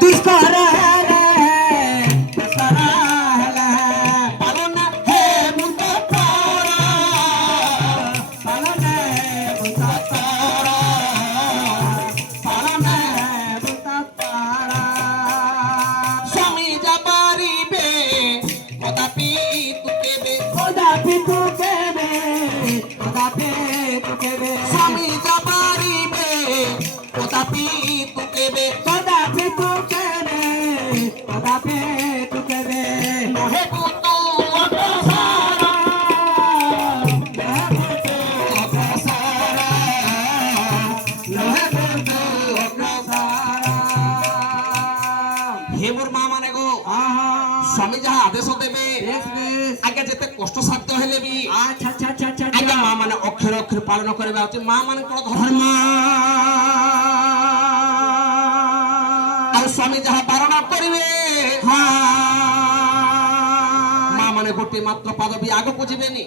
दुष्कर पालन हे मुसाफरा पालन मुसाफरा पालन मुसाफरा स्वामी जबारिबे कदापि तुकेबे स्वामी जबारिबे कदापि तुकेबे नहे पुतु अग्रसारा हे मोर मा माने गो स्वामी जहाँ आदेश देवे आगे जेते कष्ट साध्य हेले भी आगे मा माने अक्षर अक्षर पालन करबा उचित मा माने धर्म स्वामी जहाँ बारण करेंगे माँ माने गोटे मात्र पदवी आग को जीवेनी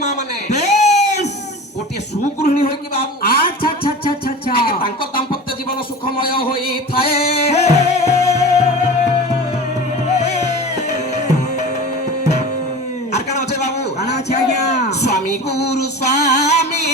माँ माने गोटे सुगृहिणी हो दाम्पत्य जीवन सुखमय होता है बाबू स्वामी गुरु स्वामी